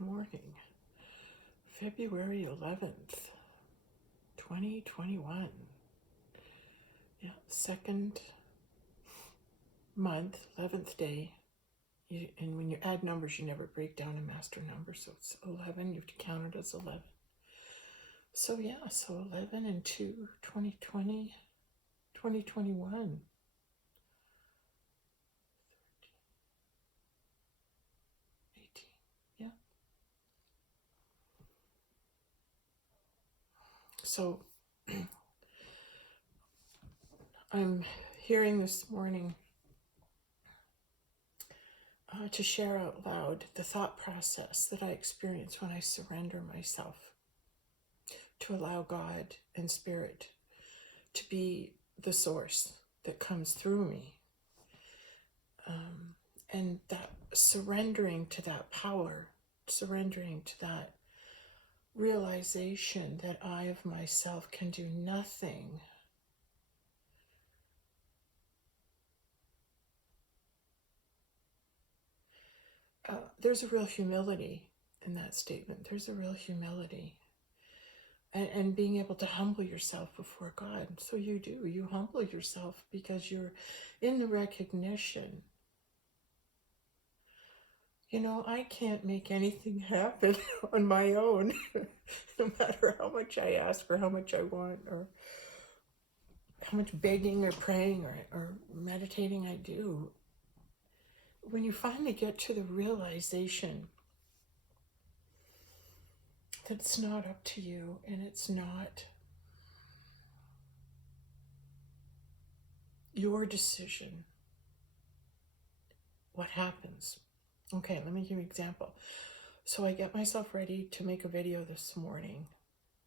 good morning. February 11th, 2021. Yeah, second month, 11th day. And when you add numbers, you never break down a master number. So it's 11, you have to count it as 11. So yeah, so 11 and 2, 2020, 2021. 18, yeah. So I'm hearing this morning to share out loud the thought process that I experience when I surrender myself to allow God and Spirit to be the source that comes through me. And that surrendering to that power, surrendering to that realization that I of myself can do nothing. There's a real humility in that statement. There's a real humility. And being able to humble yourself before God. So you humble yourself because you're in the recognition. You know, I can't make anything happen on my own, no matter how much I ask or how much I want or how much begging or praying or meditating I do. When you finally get to the realization that it's not up to you and it's not your decision, what happens? Okay, let me give you an example. So I get myself ready to make a video this morning,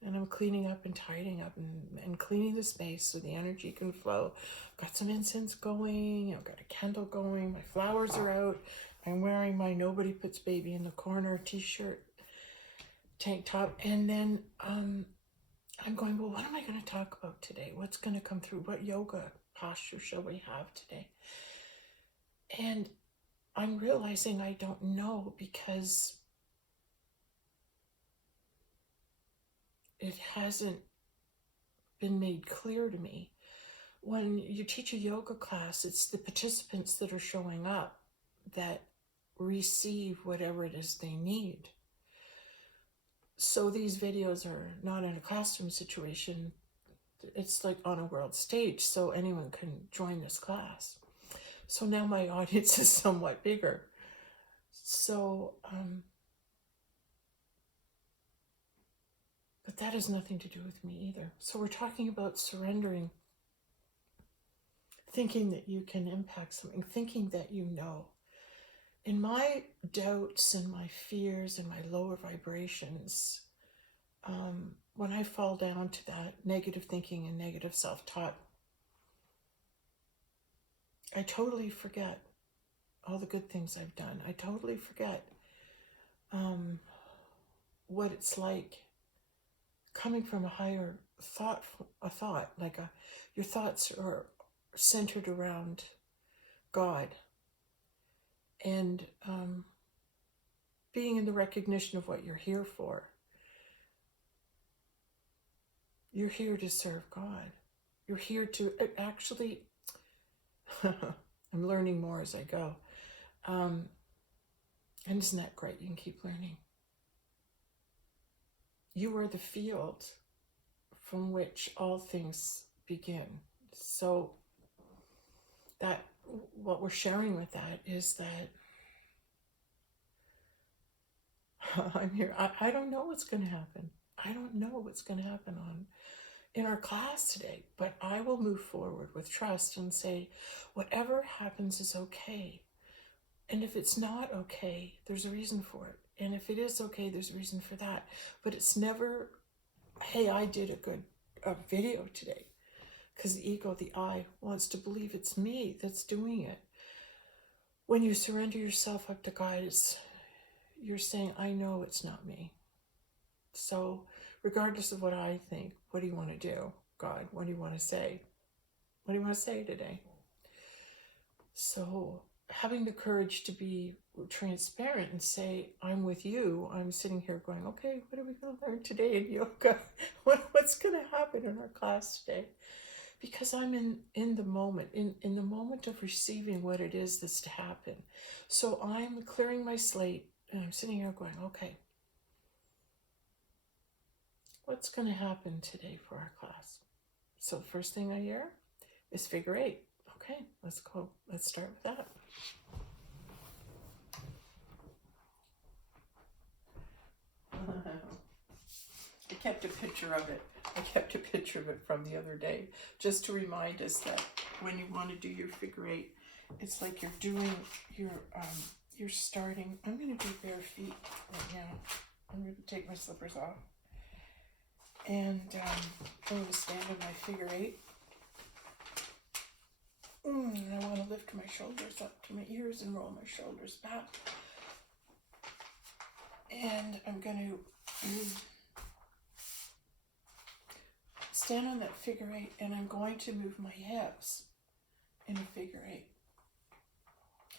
and I'm cleaning up and tidying up and cleaning the space so the energy can flow. Got some incense going, I've got a candle going, my flowers are out. I'm wearing my Nobody Puts Baby in the Corner t-shirt, tank top, and then I'm going, well, what am I going to talk about today? What's going to come through? What yoga posture shall we have today? And I'm realizing I don't know because it hasn't been made clear to me. When you teach a yoga class, it's the participants that are showing up that receive whatever it is they need. So these videos are not in a classroom situation. It's like on a world stage, so anyone can join this class. So now my audience is somewhat bigger. So, but that has nothing to do with me either. So we're talking about surrendering, thinking that you can impact something, thinking that you know. In my doubts and my fears and my lower vibrations, when I fall down to that negative thinking and negative self-talk, I totally forget all the good things I've done. I totally forget what it's like coming from a higher thought, like your thoughts are centered around God and being in the recognition of what you're here for. You're here to serve God. You're here to actually, I'm learning more as I go. And isn't that great? You can keep learning. You are the field from which all things begin. So that what we're sharing with that is that I'm here. I don't know what's going to happen. I don't know what's going to happen in our class today, but I will move forward with trust and say, whatever happens is okay. And if it's not okay, there's a reason for it. And if it is okay, there's a reason for that. But it's never, hey, I did a good video today. Because the ego, the I, wants to believe it's me that's doing it. When you surrender yourself up to God, you're saying, I know it's not me. So regardless of what I think, what do you want to do? God, what do you want to say? What do you want to say today? So having the courage to be transparent and say, I'm with you. I'm sitting here going, okay, what are we going to learn today in yoga? What's going to happen in our class today? Because I'm in the moment, in the moment of receiving what it is that's to happen. So I'm clearing my slate and I'm sitting here going, okay, what's going to happen today for our class? So the first thing I hear is figure eight. Okay, let's go. Let's start with that. I kept a picture of it. I kept a picture of it from the other day, just to remind us that when you want to do your figure eight, it's like you're doing you're starting. I'm going to do bare feet right now. I'm going to take my slippers off, and I'm going to stand in my figure eight. And I want to lift my shoulders up to my ears and roll my shoulders back. And I'm going to stand on that figure eight, and I'm going to move my hips in a figure eight.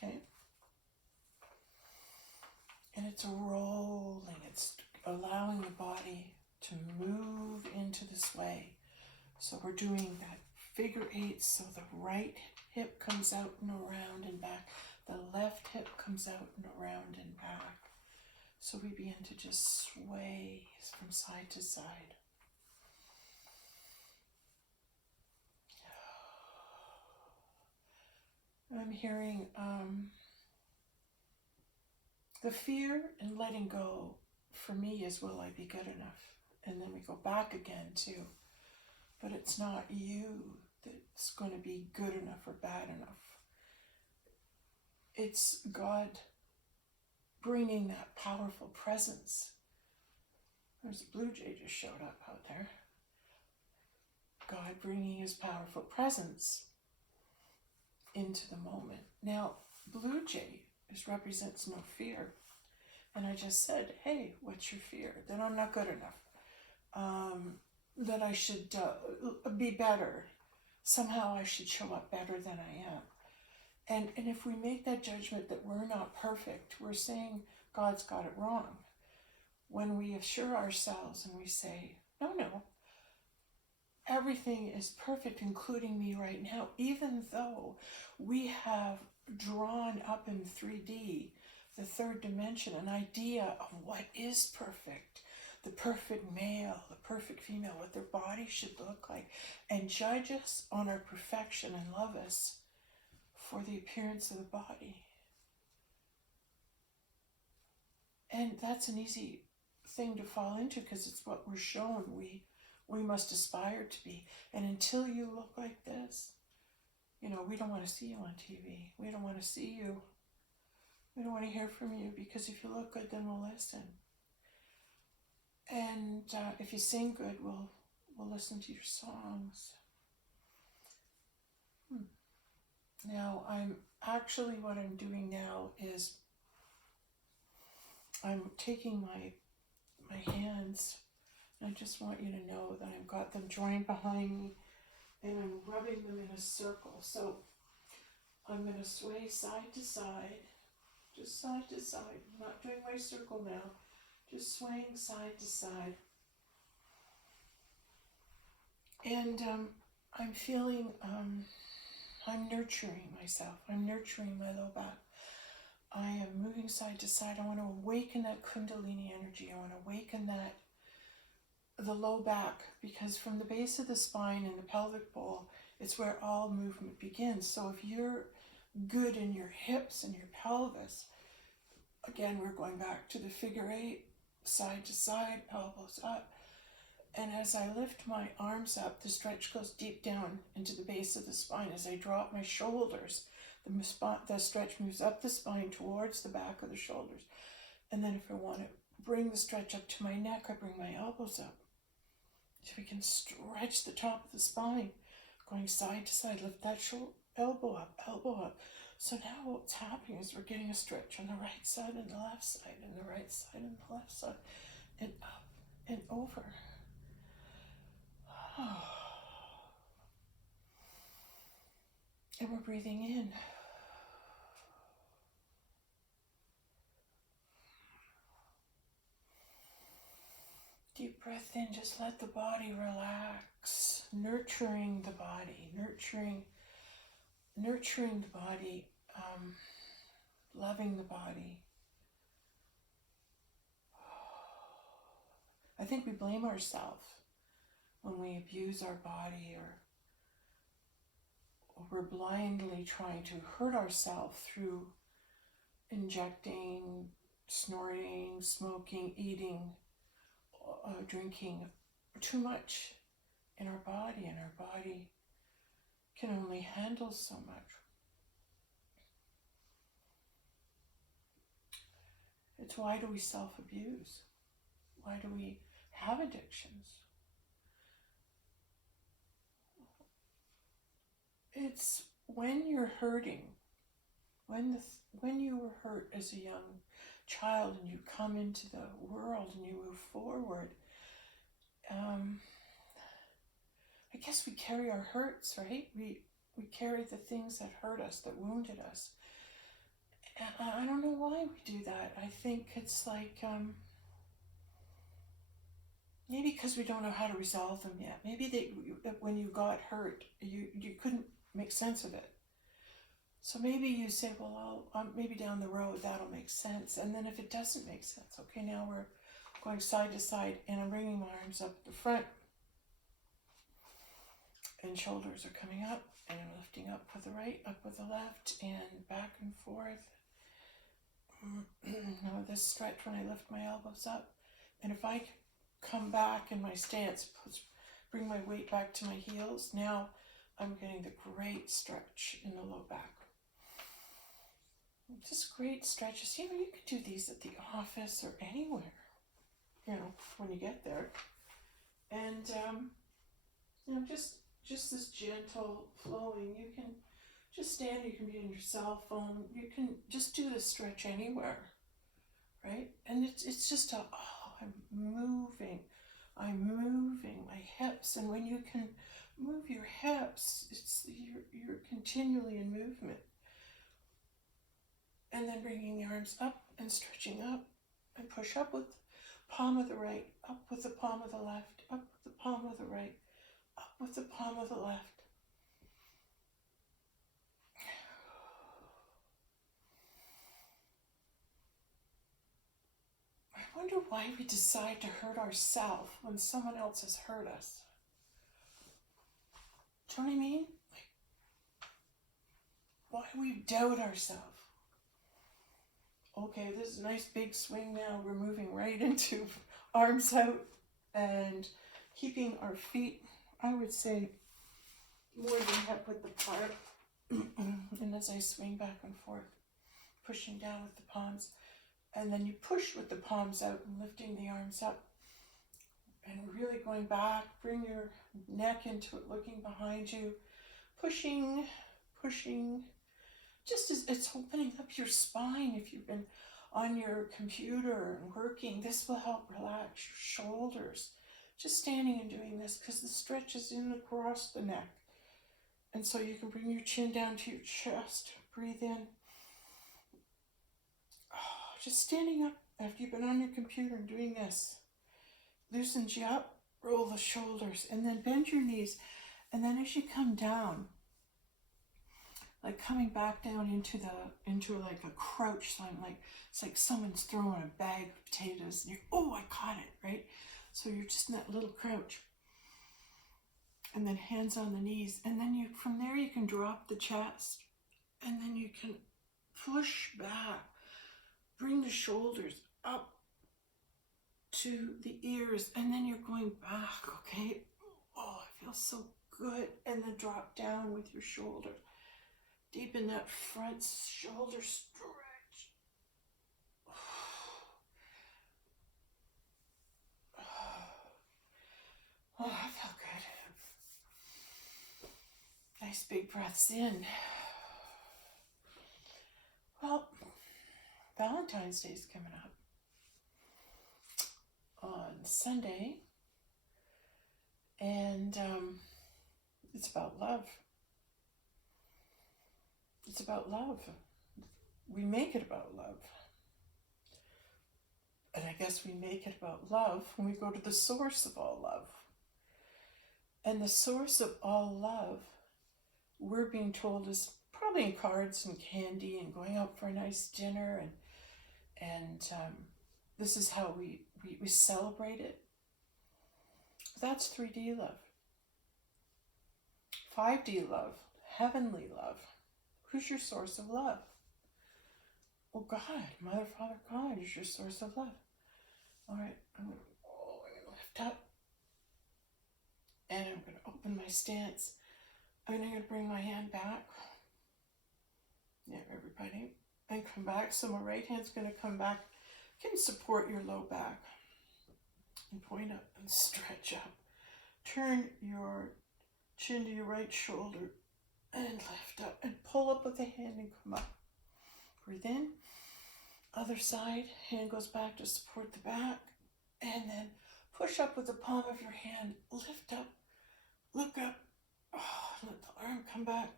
Okay? And it's rolling. It's allowing the body to move into the sway. So we're doing that figure eight, so the right hip comes out and around and back. The left hip comes out and around and back. So we begin to just sway from side to side. I'm hearing the fear and letting go for me is, will I be good enough? And then we go back again too. But it's not you that's going to be good enough or bad enough. It's God bringing that powerful presence. There's a blue jay just showed up out there. God bringing his powerful presence into the moment. Now, blue jay represents no fear. And I just said, hey, what's your fear? That I'm not good enough. That I should be better. Somehow I should show up better than I am. And if we make that judgment that we're not perfect, we're saying God's got it wrong. When we assure ourselves and we say, no, everything is perfect, including me right now, even though we have drawn up in 3D, the third dimension, an idea of what is perfect. The perfect male, the perfect female, what their body should look like, and judge us on our perfection and love us for the appearance of the body. And that's an easy thing to fall into because it's what we're shown we must aspire to be. And until you look like this, we don't want to see you on TV. We don't want to see you. We don't want to hear from you, because if you look good, then we'll listen. And if you sing good, we'll listen to your songs. Now, what I'm doing now is I'm taking my hands, and I just want you to know that I've got them joined behind me, and I'm rubbing them in a circle. So I'm going to sway side to side, just side to side. I'm not doing my circle now, just swaying side to side. And I'm feeling, I'm nurturing myself. I'm nurturing my low back. I am moving side to side. I want to awaken that Kundalini energy. I want to awaken the low back, because from the base of the spine and the pelvic bowl, it's where all movement begins. So if you're good in your hips and your pelvis, again, we're going back to the figure eight, side to side, elbows up. And as I lift my arms up, the stretch goes deep down into the base of the spine. As I drop my shoulders, the stretch moves up the spine towards the back of the shoulders. And then if I want to bring the stretch up to my neck, I bring my elbows up. So we can stretch the top of the spine, going side to side, lift that elbow up. So now what's happening is we're getting a stretch on the right side and the left side, and the right side and the left side, and up and over. And we're breathing in Deep breath in, just let the body relax, nurturing the body, nurturing the body, loving the body. I think we blame ourselves when we abuse our body, or we're blindly trying to hurt ourselves through injecting, snorting, smoking, eating, drinking too much in our body, and our body can only handle so much. It's why do we self-abuse? Why do we have addictions? It's when you're hurting, when you were hurt as a young child and you come into the world and you move forward. I guess we carry our hurts, right? We carry the things that hurt us, that wounded us. And I don't know why we do that. I think it's like, maybe because we don't know how to resolve them yet. Maybe when you got hurt, you couldn't make sense of it. So maybe you say, well, maybe down the road that'll make sense. And then if it doesn't make sense, okay, now we're going side to side, and I'm bringing my arms up at the front, and shoulders are coming up, and I'm lifting up with the right, up with the left, and back and forth. Now this stretch when I lift my elbows up, and if I come back in my stance, bring my weight back to my heels, now I'm getting the great stretch in the low back. Just great stretches. You can do these at the office or anywhere, when you get there. And, just this gentle flowing. You can just stand, you can be on your cell phone, you can just do this stretch anywhere, right? And it's just I'm moving my hips. And when you can move your hips, you're continually in movement. And then bringing the arms up and stretching up, and push up with the palm of the right, up with the palm of the left, up with the palm of the right, up with the palm of the left. I wonder why we decide to hurt ourselves when someone else has hurt us. Do you know what I mean? Why we doubt ourselves. Okay, this is a nice big swing now. We're moving right into arms out and keeping our feet, I would say, more than hip width apart. And as I swing back and forth, pushing down with the palms. And then you push with the palms out and lifting the arms up. And really going back, bring your neck into it, looking behind you. Pushing. Just as it's opening up your spine. If you've been on your computer and working, this will help relax your shoulders. Just standing and doing this, because the stretch is in across the neck. And so you can bring your chin down to your chest. Breathe in. Just standing up after you've been on your computer and doing this. Loosens you up, roll the shoulders, and then bend your knees. And then as you come down, like coming back down into like a crouch sign, like it's like someone's throwing a bag of potatoes and I caught it, right? So you're just in that little crouch. And then hands on the knees. And then from there you can drop the chest. And then you can push back. Bring the shoulders up to the ears. And then you're going back, okay? Oh, it feels so good. And then drop down with your shoulders. Deepen that front shoulder stretch. Oh, that felt good. Nice big breaths in. Well, Valentine's Day is coming up on Sunday. And it's about love. It's about love. We make it about love. And I guess we make it about love when we go to the source of all love. And the source of all love, we're being told, is probably in cards and candy and going out for a nice dinner, and this is how we celebrate it. That's 3D love. 5D love, heavenly love. Who's your source of love? Well, God, Mother, Father, God is your source of love. All right, I'm going to lift up, and I'm going to open my stance. I'm going to bring my hand back. Yeah, everybody. And come back. So my right hand's going to come back. You can support your low back. And point up and stretch up. Turn your chin to your right shoulder and lift up. And pull up with the hand and come up. Breathe in. Other side. Hand goes back to support the back. And then push up with the palm of your hand. Lift up. Look up. Oh, let the arm come back.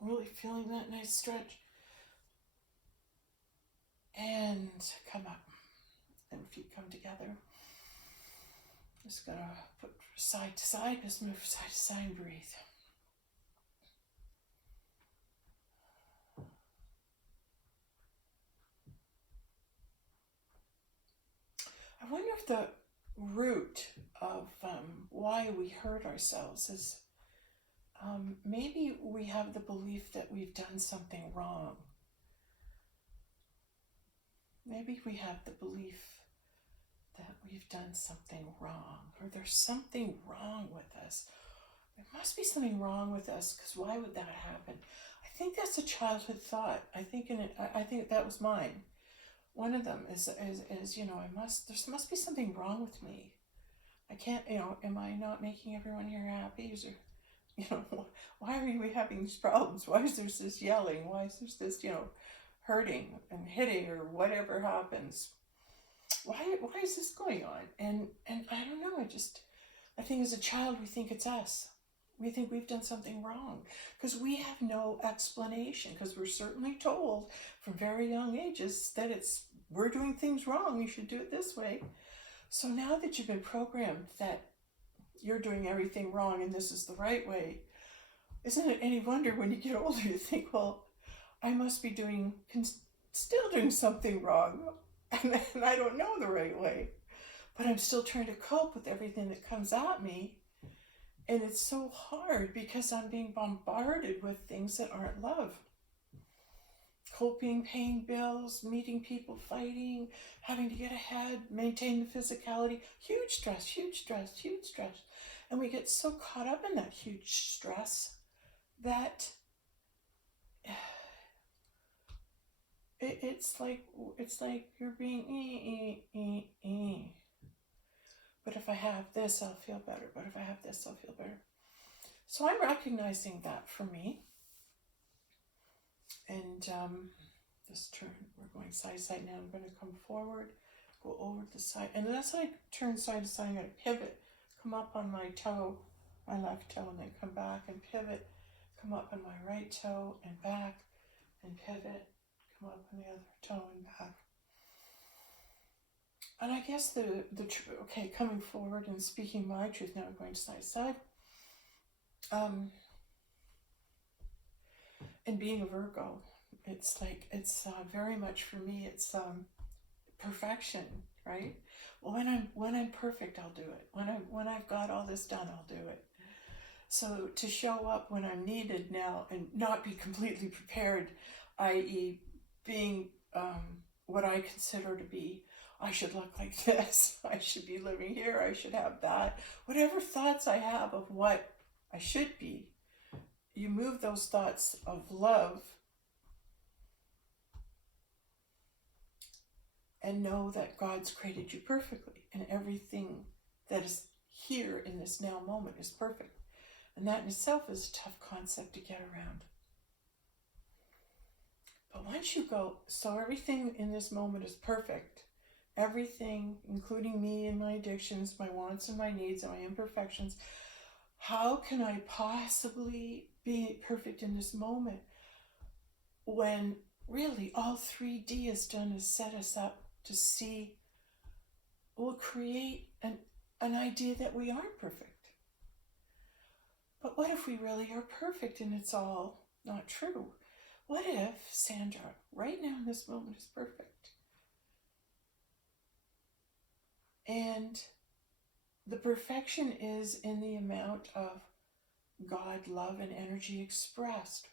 Really feeling that nice stretch. And come up. And feet come together. Just gonna put side to side. Just move side to side and breathe. I wonder if the root of why we hurt ourselves is maybe we have the belief that we've done something wrong. Maybe we have the belief that we've done something wrong, or there's something wrong with us. There must be something wrong with us, because why would that happen? I think that's a childhood thought. I think that was mine. One of them is there must be something wrong with me. I can't, am I not making everyone here happy? Is there, why are we having these problems? Why is there this yelling? Why is there this, hurting and hitting or whatever happens? Why is this going on? And I don't know, I think as a child we think it's us. We think we've done something wrong because we have no explanation, because we're certainly told from very young ages that we're doing things wrong, you should do it this way. So now that you've been programmed that you're doing everything wrong and this is the right way, isn't it any wonder when you get older you think, well, I must be still doing something wrong, and I don't know the right way, but I'm still trying to cope with everything that comes at me. And it's so hard because I'm being bombarded with things that aren't love. Coping, paying bills, meeting people, fighting, having to get ahead, maintain the physicality. Huge stress, huge stress, huge stress. And we get so caught up in that huge stress that it's like you're being But if I have this, I'll feel better. But if I have this, I'll feel better. So I'm recognizing that for me. And this turn, we're going side to side now. I'm going to come forward, go over to the side. And as I turn side to side, I'm going to pivot, come up on my toe, my left toe, and then come back and pivot, come up on my right toe and back, and pivot, come up on the other toe and back. And I guess coming forward and speaking my truth, now I'm going side to side. And being a Virgo, it's very much for me, it's perfection, right? Well, when I'm perfect, I'll do it. When I've got all this done, I'll do it. So to show up when I'm needed now and not be completely prepared, i.e. being what I consider to be, I should look like this, I should be living here, I should have that. Whatever thoughts I have of what I should be, you move those thoughts of love and know that God's created you perfectly, and everything that is here in this now moment is perfect. And that in itself is a tough concept to get around. But once you go, so everything in this moment is perfect, everything, including me and my addictions, my wants and my needs and my imperfections, how can I possibly be perfect in this moment when really all 3D has done is set us up to see will create an idea that we aren't perfect. But what if we really are perfect and it's all not true? What if Sandra, right now in this moment, is perfect? And the perfection is in the amount of God, love, and energy expressed.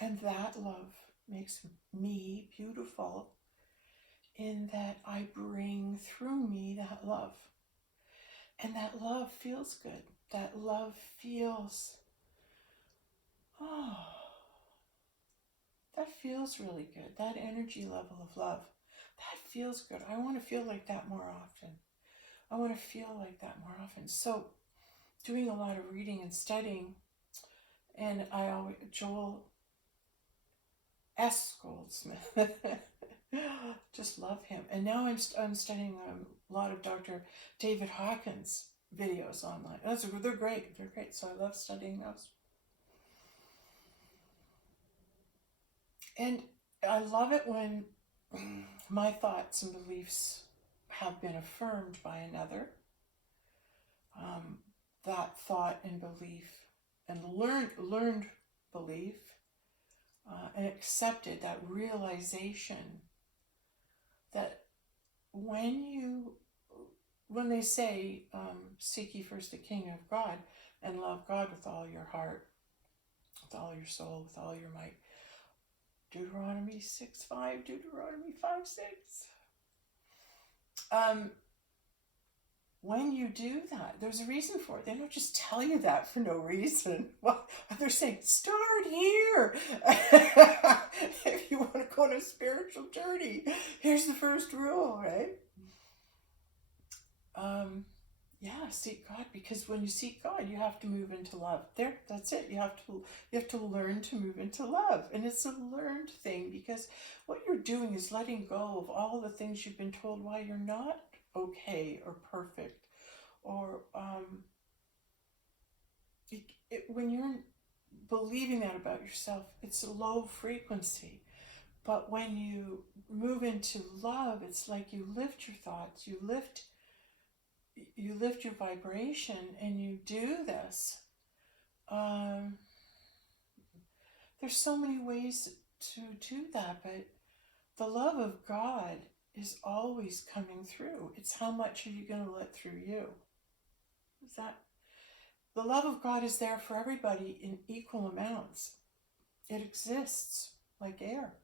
And that love makes me beautiful in that I bring through me that love. And that love feels good. That love feels, oh, that feels really good. That energy level of love, that feels good. I want to feel like that more often. I want to feel like that more often. So doing a lot of reading and studying, and Joel S. Goldsmith, just love him. And now I'm studying a lot of Dr. David Hawkins videos online. They're great. They're great. So I love studying those. And I love it when my thoughts and beliefs have been affirmed by another. That thought and belief and learned belief and accepted, that realization that when they say seek ye first the kingdom of God and love God with all your heart, with all your soul, with all your might, Deuteronomy 6:5, Deuteronomy 5:6. When you do that, there's a reason for it. They don't just tell you that for no reason. Well, they're saying, start here. If you want to go on a spiritual journey, here's the first rule, right? Yeah, seek God, because when you seek God, you have to move into love. That's it. You have to learn to move into love. And it's a learned thing, because what you're doing is letting go of all the things you've been told why you're not okay or perfect, or when you're believing that about yourself, it's a low frequency. But when you move into love, it's like you lift your thoughts, you lift your vibration, and you do this. There's so many ways to do that, but the love of God is always coming through. It's how much are you going to let through you? The love of God is there for everybody in equal amounts. It exists like air.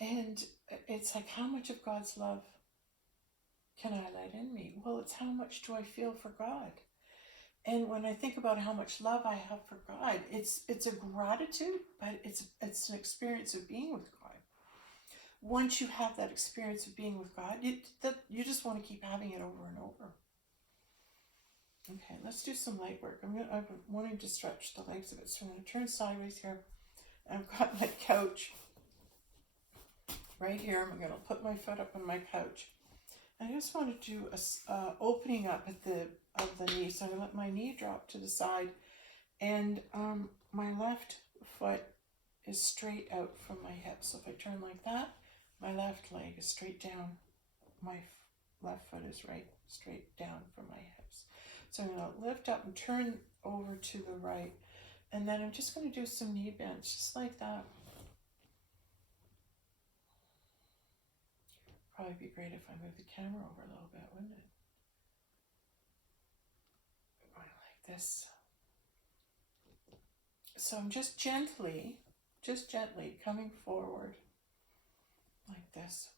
And it's like, how much of God's love can I let in me? Well, it's how much do I feel for God? And when I think about how much love I have for God, it's a gratitude, but it's an experience of being with God. Once you have that experience of being with God, you just want to keep having it over and over. Okay, let's do some light work. I'm wanting to stretch the legs of it, so I'm going to turn sideways here. I've got my couch right here. I'm going to put my foot up on my couch. I just want to do a opening up of the knee. So I'm going to let my knee drop to the side, and my left foot is straight out from my hip. So if I turn like that, my left leg is straight down. My left foot is right straight down from my hips. So I'm going to lift up and turn over to the right, and then I'm just going to do some knee bends, just like that. Probably be great if I move the camera over a little bit, wouldn't it? Going like this. So I'm just gently coming forward like this.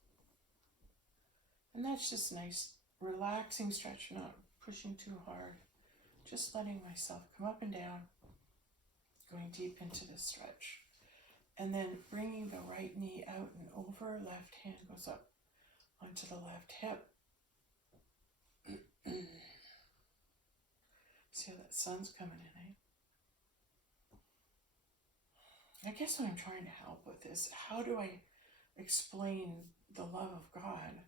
And that's just nice, relaxing stretch, not pushing too hard. Just letting myself come up and down, going deep into the stretch. And then bringing the right knee out and over, left hand goes up onto the left hip. See how that sun's coming in, eh? I guess what I'm trying to help with is, how do I explain the love of God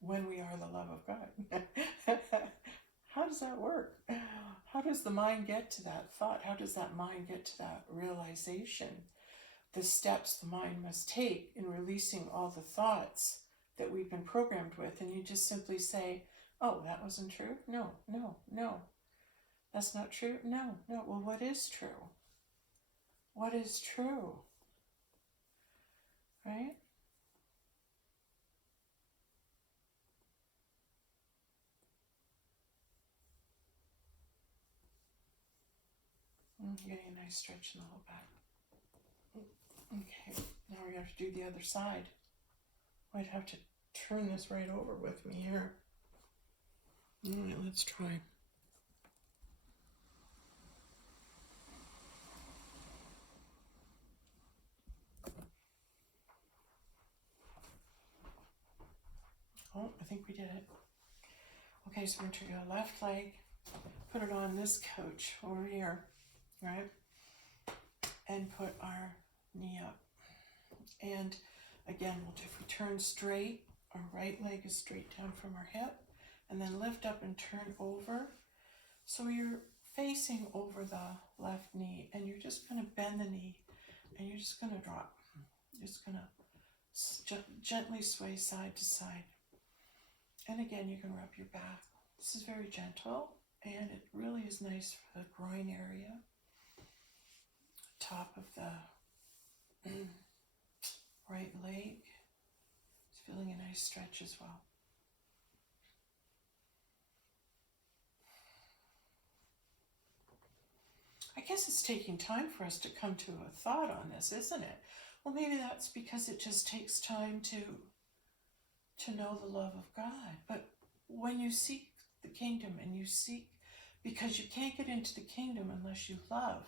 when we are the love of God? How does that work? How does the mind get to that thought? How does that mind get to that realization the steps the mind must take in releasing all the thoughts that we've been programmed with. And you just simply say, oh, that wasn't true? No, no, no. That's not true? No, no. Well, what is true? What is true? Right? Getting a nice stretch in the whole back. Okay, now we have to do the other side. I'd have to turn this right over with me here. All right, let's try. Oh, I think we did it. Okay, so we're going to go left leg, put it on this couch over here, right? And put our knee up. And again, if we turn straight, our right leg is straight down from our hip, and then lift up and turn over. So you're facing over the left knee, and you're just going to bend the knee, and you're just going to drop. You're just going to gently sway side to side. And again, you can rub your back. This is very gentle, and it really is nice for the groin area. Top of the right leg. It's feeling a nice stretch as well. I guess it's taking time for us to come to a thought on this, isn't it? Well, maybe that's because it just takes time to know the love of God. But when you seek the kingdom, and you seek, because you can't get into the kingdom unless you love,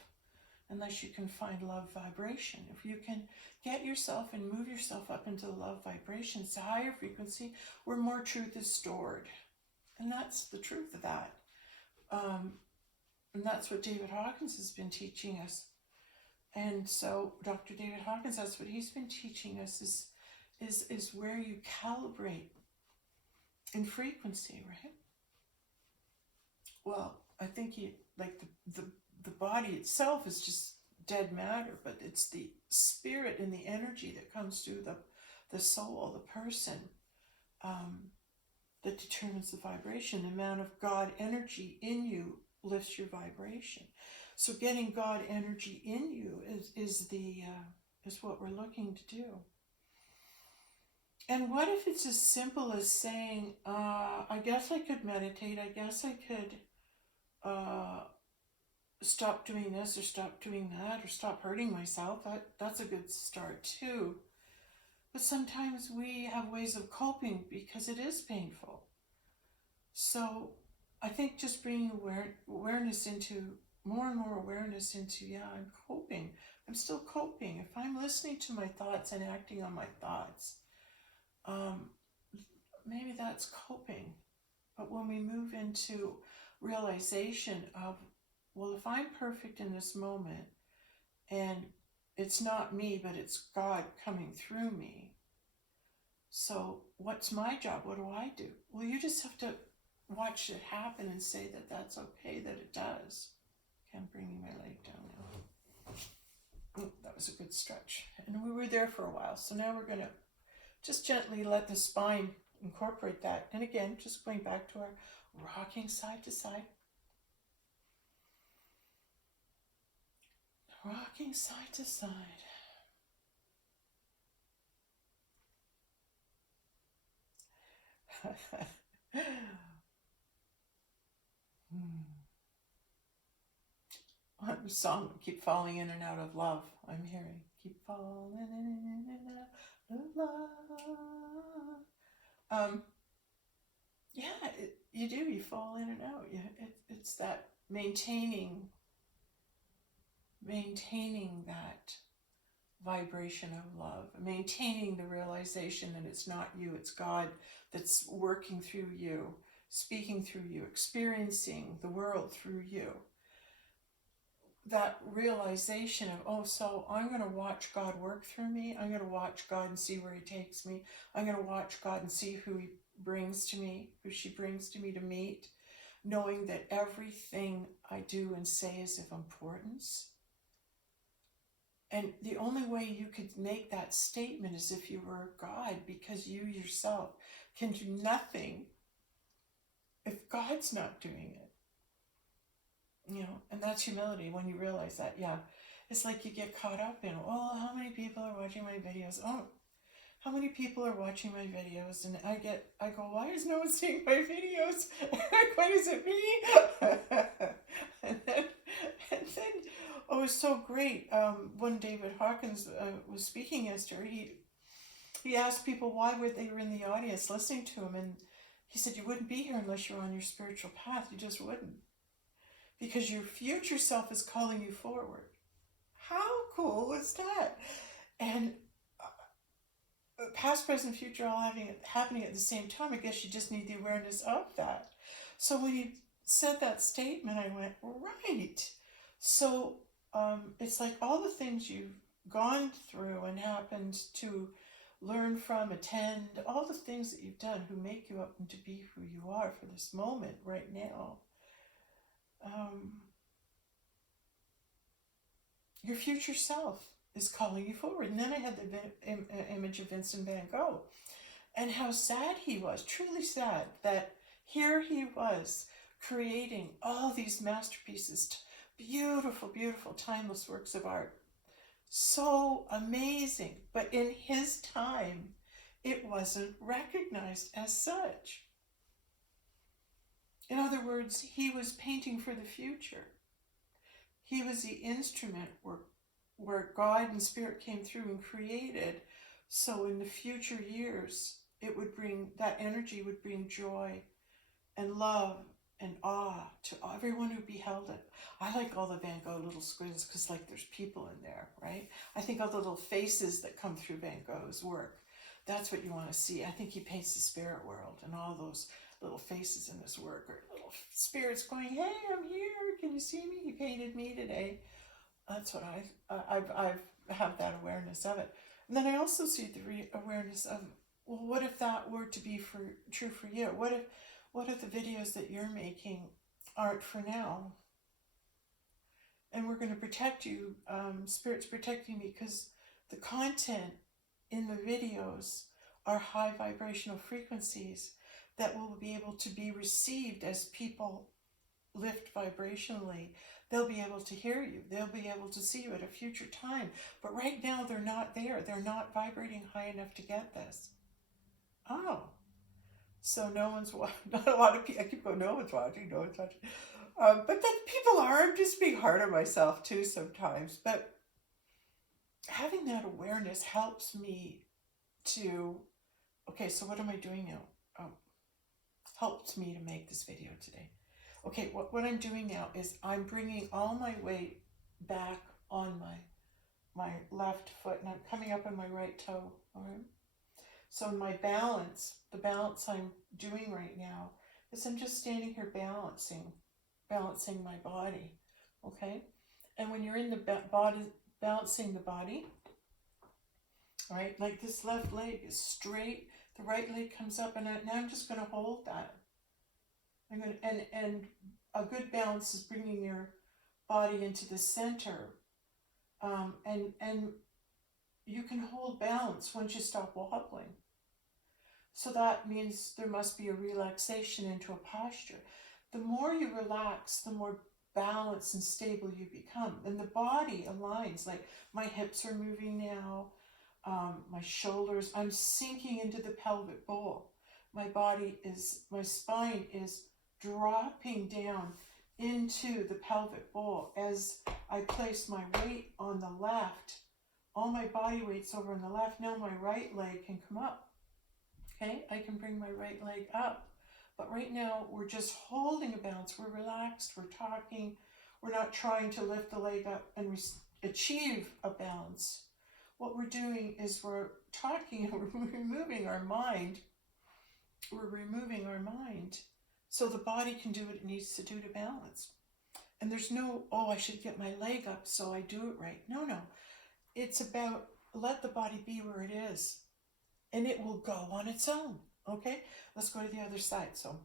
unless you can find love vibration. If you can get yourself and move yourself up into the love vibration, it's a higher frequency where more truth is stored. And that's the truth of that. And that's what David Hawkins has been teaching us. And so Dr. David Hawkins, that's what he's been teaching us, is where you calibrate in frequency, right? Well, I think the body itself is just dead matter, but it's the spirit and the energy that comes through the soul, the person, that determines the vibration. The amount of God energy in you lifts your vibration. So getting God energy in you is what we're looking to do. And what if it's as simple as saying, I guess I could meditate, I guess I could stop doing this or stop doing that or stop hurting myself. That's a good start too. But sometimes we have ways of coping because it is painful. So I think just bringing awareness into, more and more awareness into, yeah, I'm coping. I'm still coping. If I'm listening to my thoughts and acting on my thoughts, maybe that's coping. But when we move into realization of, well, if I'm perfect in this moment, and it's not me, but it's God coming through me, so what's my job? What do I do? Well, you just have to watch it happen and say that that's okay, that it does. Okay, I'm bringing my leg down now. That was a good stretch. And we were there for a while, so now we're going to just gently let the spine incorporate that. And again, just going back to our rocking side to side. Rocking side to side. The song, keep falling in and out of love. I'm hearing, keep falling in and out of love. Yeah, you do. You fall in and out. It's that maintaining that vibration of love, maintaining the realization that it's not you, it's God that's working through you, speaking through you, experiencing the world through you. That realization of, oh, so I'm going to watch God work through me. I'm going to watch God and see where he takes me. I'm going to watch God and see who he brings to me, who she brings to me to meet, knowing that everything I do and say is of importance. And the only way you could make that statement is if you were God, because you yourself can do nothing if God's not doing it. And that's humility when you realize that, yeah. It's like you get caught up in, oh, how many people are watching my videos? Oh, how many people are watching my videos? And I go, why is no one seeing my videos? What is it, me? and then, oh, it was so great. When David Hawkins was speaking yesterday, he asked people why they were in the audience listening to him. And he said, you wouldn't be here unless you're on your spiritual path. You just wouldn't. Because your future self is calling you forward. How cool is that? And past, present, future all happening at the same time. I guess you just need the awareness of that. So when you said that statement, I went, right. So it's like all the things you've gone through and happened to learn from, attend, all the things that you've done who make you up and to be who you are for this moment right now. Your future self is calling you forward. And then I had the image of Vincent van Gogh and how sad he was, truly sad, that here he was creating all these masterpieces, beautiful, beautiful, timeless works of art. So amazing. But in his time, it wasn't recognized as such. In other words, he was painting for the future. He was the instrument where God and Spirit came through and created. So in the future years, that energy would bring joy and love and awe to everyone who beheld it. I like all the Van Gogh little squids because like there's people in there, right? I think all the little faces that come through Van Gogh's work, that's what you want to see. I think he paints the spirit world, and all those little faces in his work are little spirits going, hey, I'm here, can you see me? He painted me today. That's what I've had that awareness of it. And then I also see the awareness of, well, what if that were to be true for you? What if the videos that you're making aren't for now? And we're going to protect you, Spirit's protecting me, because the content in the videos are high vibrational frequencies that will be able to be received as people lift vibrationally. They'll be able to hear you. They'll be able to see you at a future time. But right now, they're not there. They're not vibrating high enough to get this. Oh. So no one's watching. Not a lot of people. I keep going, no one's watching. But then people are. I'm just being hard on myself too sometimes. But having that awareness helps me to, okay, so what am I doing now? Helped me to make this video today. Okay, what I'm doing now is I'm bringing all my weight back on my left foot, and I'm coming up on my right toe, all right? So my balance, the balance I'm doing right now, is I'm just standing here balancing my body, okay? And when you're in the body, balancing the body, all right, like this left leg is straight, the right leg comes up, and now I'm just going to hold that. I'm going to, and a good balance is bringing your body into the center, and you can hold balance once you stop wobbling. So that means there must be a relaxation into a posture. The more you relax, the more balanced and stable you become. And the body aligns, like my hips are moving now, my shoulders, I'm sinking into the pelvic bowl. My spine is dropping down into the pelvic bowl as I place my weight on the left. All my body weight's over on the left. Now my right leg can come up. Okay, I can bring my right leg up. But right now we're just holding a balance. We're relaxed, we're talking. We're not trying to lift the leg up and achieve a balance. What we're doing is we're talking and we're removing our mind. We're removing our mind so the body can do what it needs to do to balance. And there's no, oh, I should get my leg up so I do it right. No. It's about let the body be where it is. And it will go on its own, okay? Let's go to the other side. So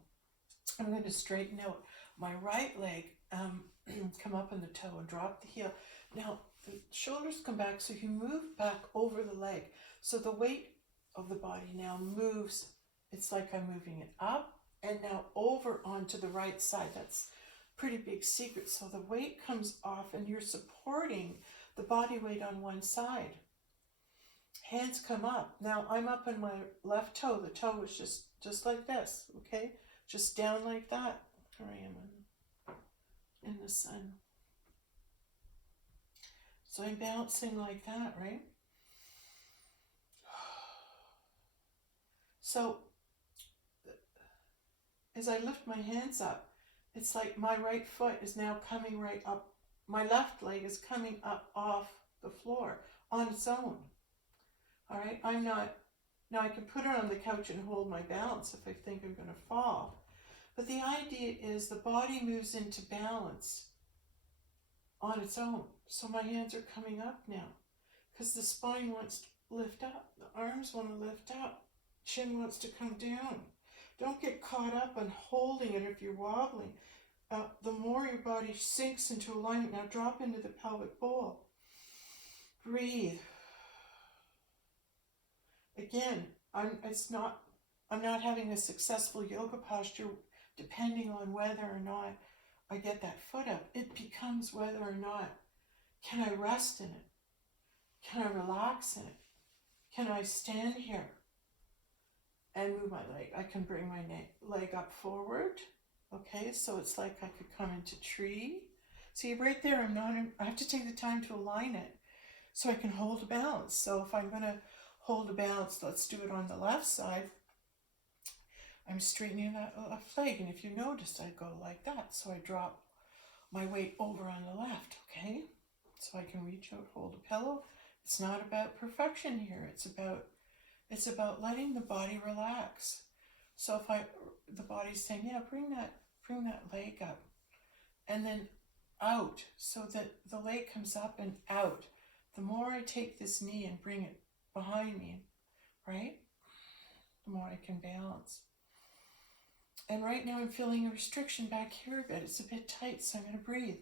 I'm going to straighten out my right leg, come up on the toe and drop the heel. Now, the shoulders come back, so you move back over the leg. So the weight of the body now moves. It's like I'm moving it up and now over onto the right side. That's a pretty big secret. So the weight comes off and you're supporting the body weight on one side. Hands come up. Now I'm up on my left toe. The toe is just like this, okay? Just down like that. Here I am in the sun. So I'm bouncing like that, right? So as I lift my hands up, it's like my right foot is now coming right up. My left leg is coming up off the floor on its own. All right, I'm not, now I can put it on the couch and hold my balance if I think I'm going to fall. But the idea is the body moves into balance on its own. So my hands are coming up now because the spine wants to lift up. The arms want to lift up. Chin wants to come down. Don't get caught up on holding it if you're wobbling. The more your body sinks into alignment, now drop into the pelvic bowl. Breathe. Again, I'm not having a successful yoga posture depending on whether or not I get that foot up. It becomes whether or not, can I rest in it? Can I relax in it? Can I stand here and move my leg? I can bring my leg up forward. Okay, so it's like I could come into tree. See, right there, I have to take the time to align it so I can hold a balance. So if I'm going to hold a balance, let's do it on the left side. I'm straightening that left leg, and if you notice, I go like that. So I drop my weight over on the left, okay? So I can reach out, hold a pillow. It's not about perfection here. It's about letting the body relax. So if the body's saying, yeah, bring that leg up, and then out, so that the leg comes up and out. The more I take this knee and bring it behind me, right, the more I can balance. And right now I'm feeling a restriction back here a bit. It's a bit tight, so I'm going to breathe,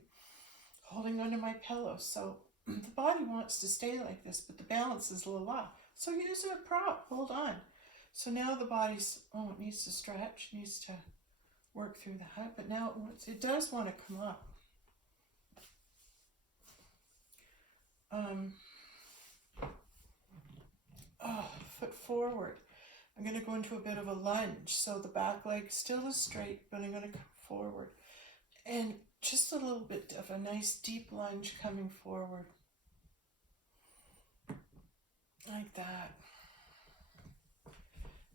holding onto my pillow. So the body wants to stay like this, but the balance is a little off. So use a prop, hold on. So now the body's, it needs to stretch, needs to work through that, but now it does want to come up. Foot forward. I'm going to go into a bit of a lunge. So the back leg still is straight, but I'm going to come forward. And just a little bit of a nice deep lunge coming forward. Like that.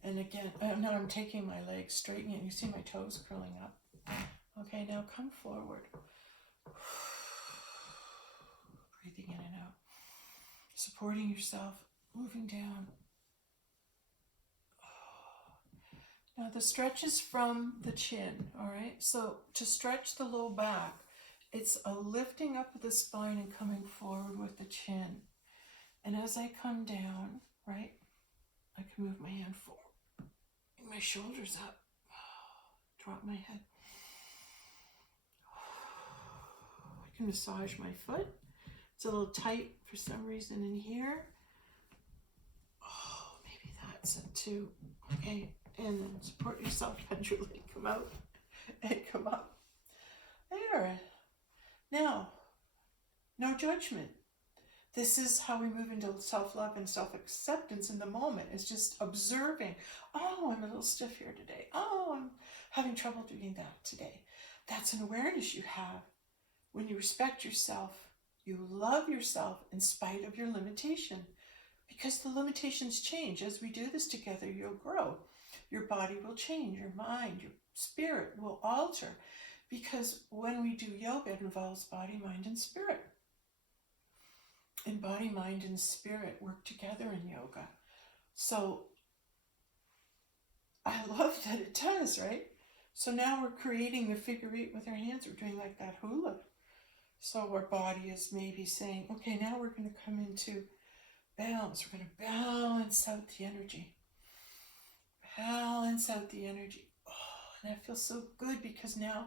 And again, now I'm taking my legs, straightening it. You see my toes curling up. Okay, now come forward. Breathing in and out. Supporting yourself, moving down. Now the stretch is from the chin, all right? So to stretch the low back, it's a lifting up of the spine and coming forward with the chin. And as I come down, right, I can move my hand forward. Bring my shoulders up. Drop my head. I can massage my foot. It's a little tight for some reason in here. Oh, maybe that's it too. Okay. And then support yourself, let your leg come out and come up. There. Now, no judgment. This is how we move into self-love and self-acceptance in the moment. It's just observing. Oh, I'm a little stiff here today. Oh, I'm having trouble doing that today. That's an awareness you have. When you respect yourself, you love yourself in spite of your limitation. Because the limitations change. As we do this together, you'll grow. Your body will change, your mind, your spirit will alter, because when we do yoga, it involves body, mind, and spirit. And body, mind, and spirit work together in yoga. So I love that it does, right? So now we're creating the figure eight with our hands. We're doing like that hula. So our body is maybe saying, okay, now we're going to come into balance. We're going to balance out the energy. Balance out the energy. Oh, and that feels so good because now,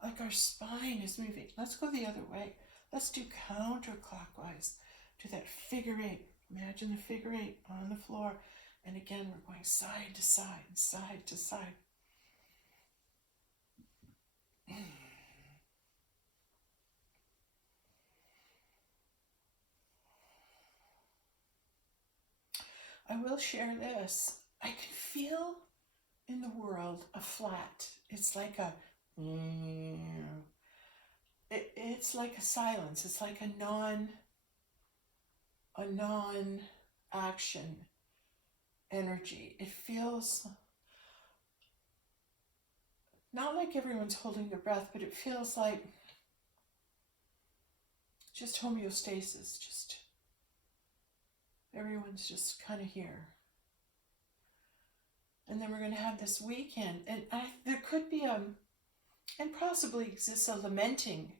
like, our spine is moving. Let's go the other way. Let's do counterclockwise. Do that figure eight. Imagine the figure eight on the floor. And again, we're going side to side, side to side. I will share this. I can feel in the world a flat. It's like it's like a silence. It's like a non-action energy. It feels not like everyone's holding their breath, but it feels like just homeostasis. Just everyone's just kind of here. And then we're going to have this weekend, and there could be and possibly exists a lamenting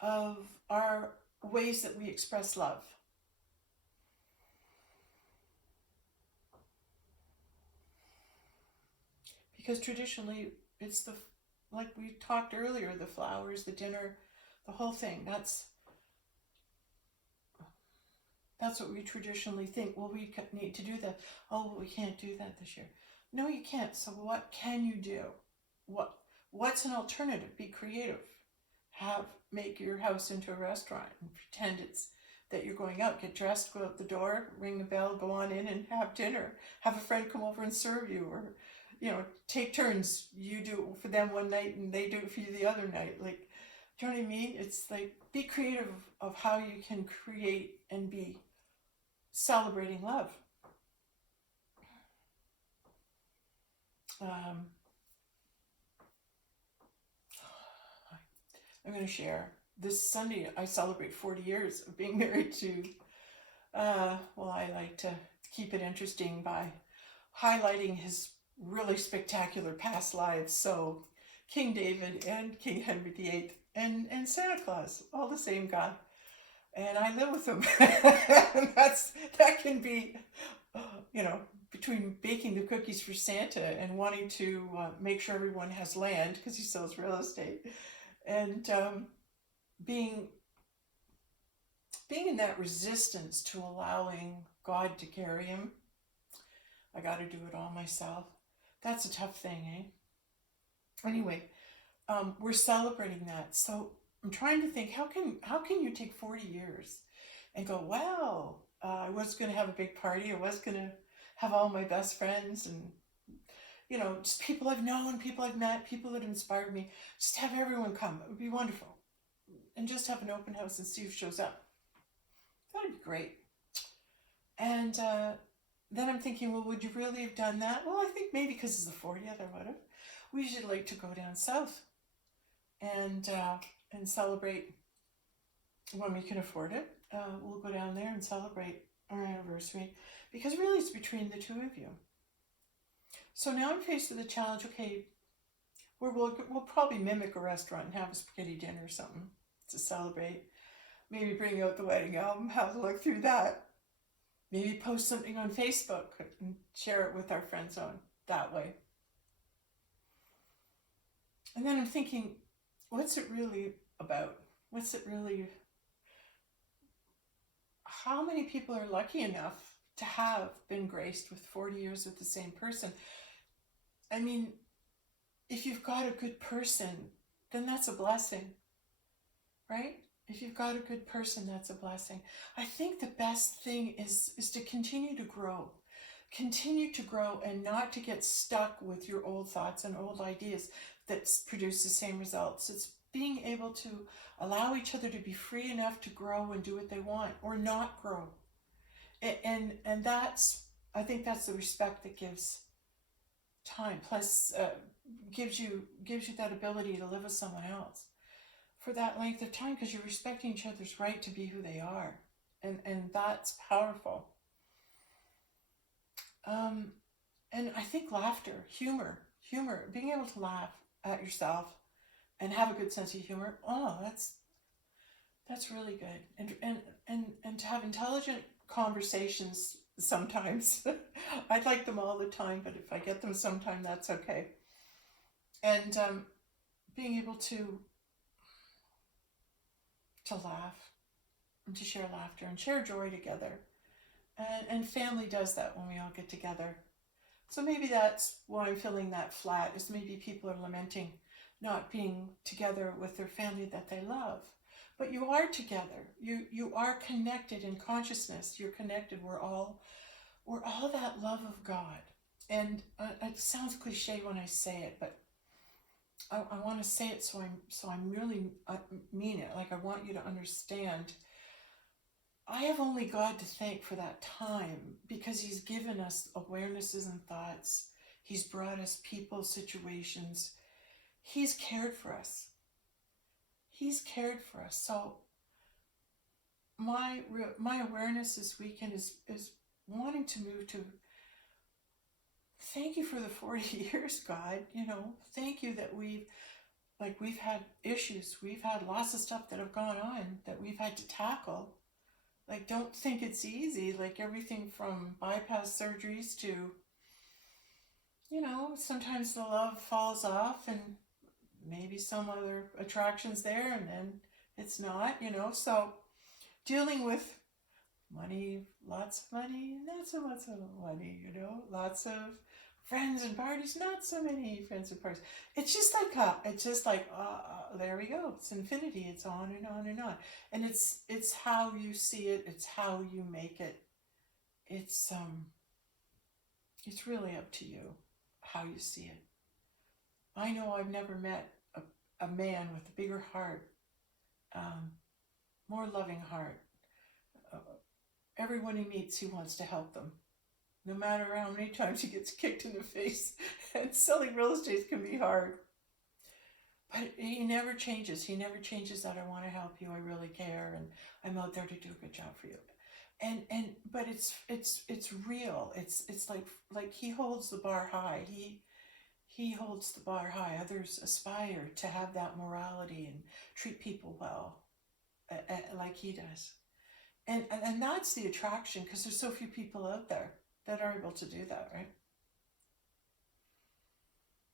of our ways that we express love. Because traditionally, it's like we talked earlier, the flowers, the dinner, the whole thing. That's what we traditionally think. Well, we need to do that. Oh, we can't do that this year. No, you can't. So what can you do? What's an alternative? Be creative. Make your house into a restaurant and pretend it's that you're going out. Get dressed, go out the door, ring the bell, go on in and have dinner. Have a friend come over and serve you, or take turns. You do it for them one night and they do it for you the other night. Like, do you know what I mean? It's like, be creative of how you can create and be celebrating love. I'm going to share. This Sunday, I celebrate 40 years of being married to, I like to keep it interesting by highlighting his really spectacular past lives. So King David and King Henry VIII and Santa Claus, all the same guy. And I live with him. that can be, between baking the cookies for Santa and wanting to make sure everyone has land because he sells real estate, and being in that resistance to allowing God to carry him. I got to do it all myself. That's a tough thing, eh? Anyway, we're celebrating that. So I'm trying to think, how can you take 40 years and go, wow, I was going to have a big party. I was going to have all my best friends and, just people I've known, people I've met, people that inspired me. Just have everyone come. It would be wonderful. And just have an open house and see who shows up. That would be great. And then I'm thinking, well, would you really have done that? Well, I think maybe because it's the 40th I would have. We usually like to go down south and celebrate when we can afford it. We'll go down there and celebrate our anniversary, because really it's between the two of you. So now I'm faced with a challenge. Okay, we'll probably mimic a restaurant and have a spaghetti dinner or something to celebrate. Maybe bring out the wedding album, have a look through that. Maybe post something on Facebook and share it with our friend zone that way. And then I'm thinking, what's it really about? How many people are lucky enough to have been graced with 40 years with the same person? I mean, if you've got a good person, then that's a blessing, right? If you've got a good person, that's a blessing. I think the best thing is to continue to grow. Continue to grow and not to get stuck with your old thoughts and old ideas that produce the same results. It's being able to allow each other to be free enough to grow and do what they want, or not grow. And I think that's the respect that gives time, plus gives you that ability to live with someone else for that length of time, because you're respecting each other's right to be who they are, and that's powerful. And I think laughter, humor, being able to laugh at yourself and have a good sense of humor, that's really good. And to have intelligent conversations sometimes. I'd like them all the time, but if I get them sometime, that's okay. And being able to to laugh and to share laughter and share joy together. And family does that when we all get together. So maybe that's why I'm feeling that flat, is maybe people are lamenting not being together with their family that they love. But you are together. You are connected in consciousness. You're connected. We're all that love of God. And it sounds cliche when I say it, but I want to say it so I'm really mean it. Like, I want you to understand. I have only God to thank for that time, because He's given us awarenesses and thoughts. He's brought us people, situations. He's cared for us. He's cared for us. So my awareness this weekend is wanting to move to, thank you for the 40 years, God. Thank you that we've had issues. We've had lots of stuff that have gone on that we've had to tackle. Like, don't think it's easy. Like, everything from bypass surgeries to, sometimes the love falls off and maybe some other attractions there, and then it's not, So dealing with money, lots of money, not so much of money, lots of friends and parties, not so many friends and parties. It's just like, there we go. It's infinity. It's on and on and on. And it's how you see it. It's how you make it. It's really up to you how you see it. I know I've never met a man with a bigger heart, more loving heart. Everyone he meets, he wants to help them, no matter how many times he gets kicked in the face. And selling real estate can be hard. But he never changes. He never changes that I want to help you, I really care, and I'm out there to do a good job for you. But it's real. It's like he holds the bar high. He holds the bar high. Others aspire to have that morality and treat people well, like he does. And that's the attraction, because there's so few people out there that are able to do that, right?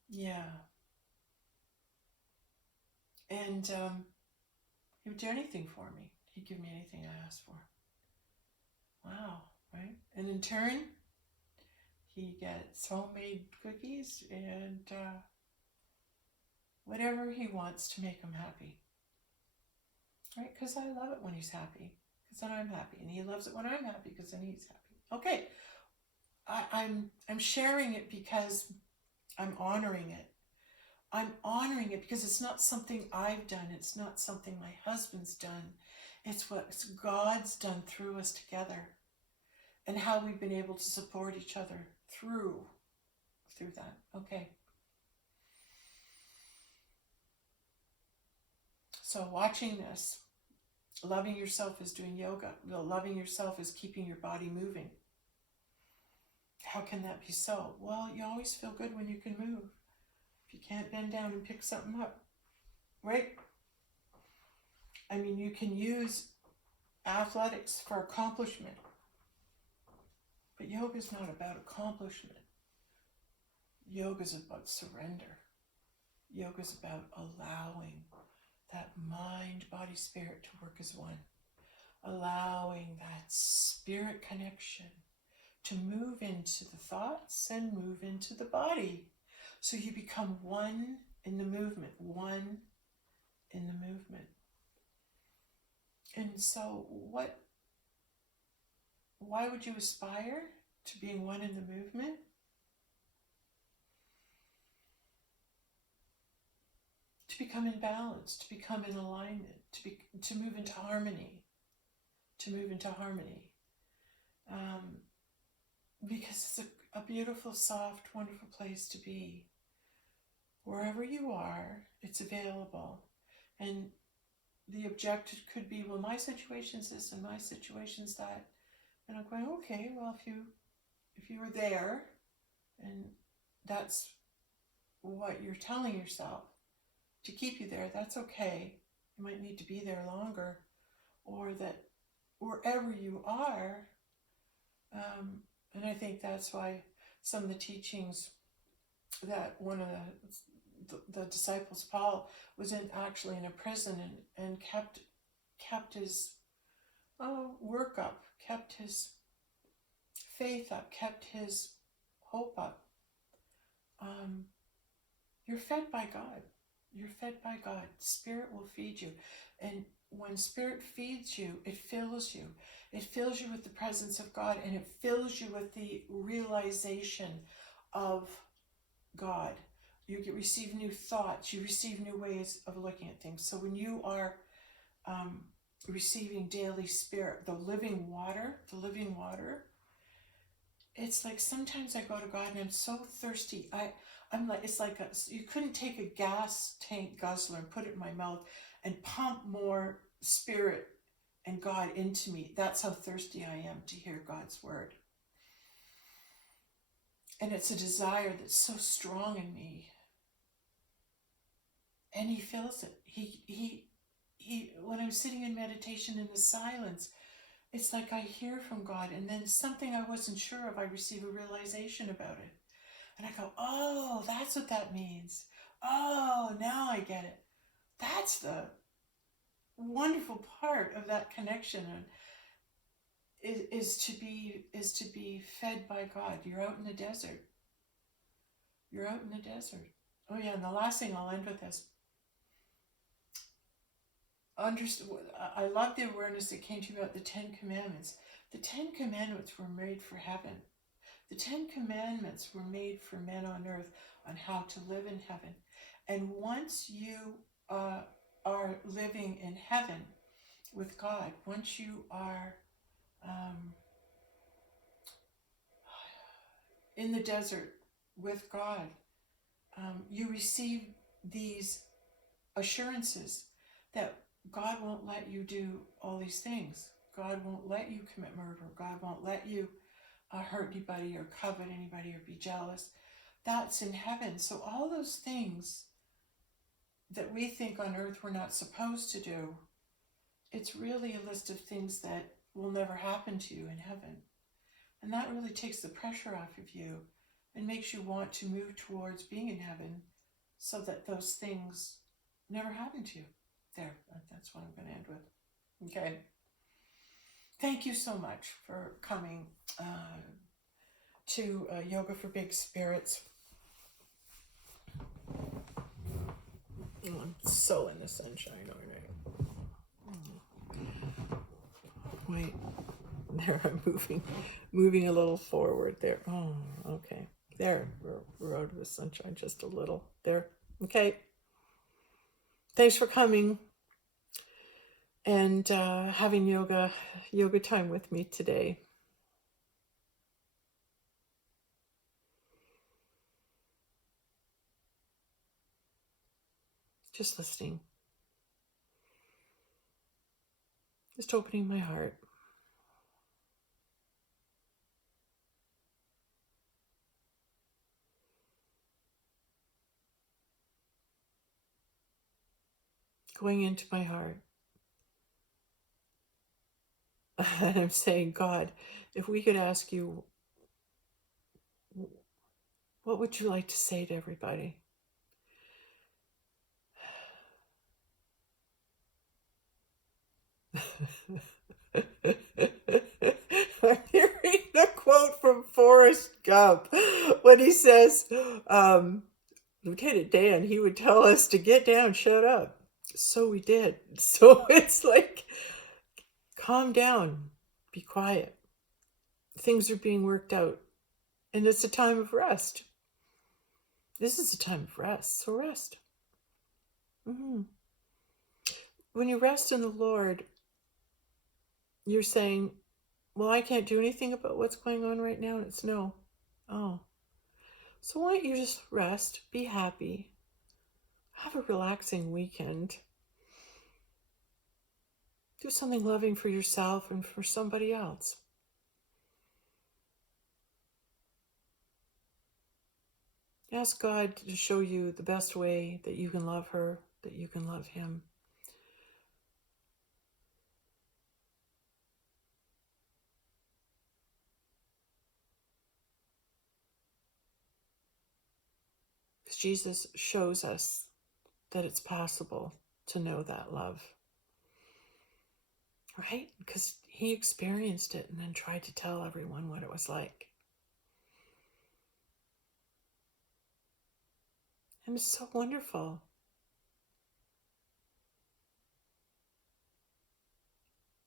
Yeah. And he would do anything for me. He'd give me anything I asked for. Wow, right? And in turn, he gets homemade cookies and whatever he wants to make him happy. Right? Because I love it when he's happy, because then I'm happy. And he loves it when I'm happy, because then he's happy. Okay. I'm sharing it because I'm honoring it. I'm honoring it because it's not something I've done. It's not something my husband's done. It's what God's done through us together, and how we've been able to support each other through that. Okay. So watching this, loving yourself is doing yoga. Loving yourself is keeping your body moving. How can that be so? Well, you always feel good when you can move. If you can't bend down and pick something up, right? I mean, you can use athletics for accomplishment, but yoga is not about accomplishment. Yoga is about surrender. Yoga is about allowing that mind, body, spirit to work as one. Allowing that spirit connection to move into the thoughts and move into the body. So you become one in the movement, one in the movement. And so why would you aspire to being one in the movement? To become in balance, to become in alignment, to move into harmony, because it's a beautiful, soft, wonderful place to be. Wherever you are, it's available. And the objective could be, well, my situation's this and my situation's that. And I'm going, okay, well, if you were there and that's what you're telling yourself to keep you there, that's okay. You might need to be there longer, or that wherever you are, and I think that's why some of the teachings that one of the disciples, Paul, was actually in a prison and kept kept his work up, kept his faith up, kept his hope up. You're fed by God. You're fed by God. Spirit will feed you. And when Spirit feeds you, it fills you. It fills you with the presence of God, and it fills you with the realization of God. You receive new thoughts. You receive new ways of looking at things. So when you are receiving daily Spirit, the living water, it's like sometimes I go to God and I'm so thirsty. I'm like, it's like you couldn't take a gas tank guzzler and put it in my mouth and pump more Spirit and God into me. That's how thirsty I am to hear God's word. And it's a desire that's so strong in me. And he feels it. He when I'm sitting in meditation in the silence, it's like I hear from God, and then something I wasn't sure of, I receive a realization about it. And I go, oh, that's what that means. Oh, now I get it. That's the wonderful part of that connection, is to be fed by God. You're out in the desert. You're out in the desert. Oh yeah, and the last thing I'll end with is, I love the awareness that came to me about the 10 Commandments. The 10 Commandments were made for heaven. The 10 Commandments were made for men on earth on how to live in heaven. And once you are living in heaven with God, once you are in the desert with God, you receive these assurances that God won't let you do all these things. God won't let you commit murder. God won't let you hurt anybody or covet anybody or be jealous. That's in heaven. So all those things that we think on earth we're not supposed to do, it's really a list of things that will never happen to you in heaven. And that really takes the pressure off of you and makes you want to move towards being in heaven so that those things never happen to you. There, that's what I'm going to end with. Okay. Thank you so much for coming to Yoga for Big Spirits. Oh, I'm so in the sunshine, aren't I? Wait, there, I'm moving a little forward there. Oh, okay. There, we're out of the sunshine just a little. There, okay. Thanks for coming and having yoga time with me today. Just listening. Just opening my heart. Going into my heart. And I'm saying, God, if we could ask you, what would you like to say to everybody? I'm hearing the quote from Forrest Gump when he says, Lieutenant Dan, he would tell us to get down, shut up. So we did. So it's like, calm down, be quiet. Things are being worked out. And it's a time of rest. This is a time of rest. So rest. Mm-hmm. When you rest in the Lord, you're saying, well, I can't do anything about what's going on right now. And it's no. Oh. So why don't you just rest, be happy, have a relaxing weekend. Do something loving for yourself and for somebody else. Ask God to show you the best way that you can love her, that you can love him. Because Jesus shows us that it's possible to know that love. right? Because he experienced it and then tried to tell everyone what it was like. It was so wonderful.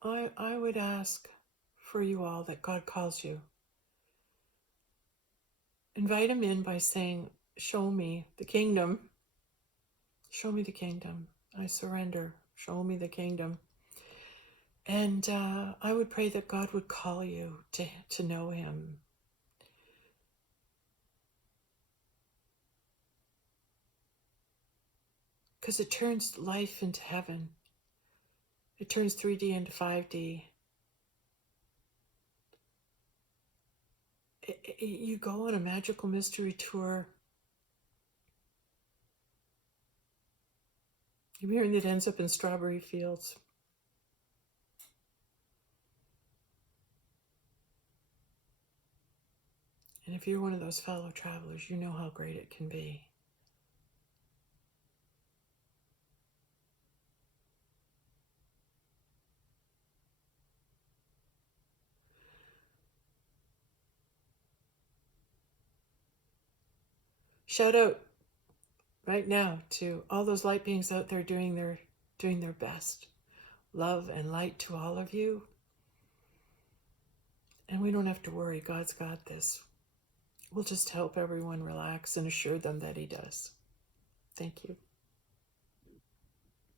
I would ask for you all that God calls you. Invite him in by saying, show me the kingdom. Show me the kingdom. I surrender. Show me the kingdom. And I would pray that God would call you to know him. Because it turns life into heaven. It turns 3D into 5D. You go on a magical mystery tour. I'm hearing that ends up in strawberry fields. And if you're one of those fellow travelers, you know how great it can be. Shout out right now to all those light beings out there doing their best. Love and light to all of you. And we don't have to worry. God's got this. We'll just help everyone relax and assure them that he does. Thank you.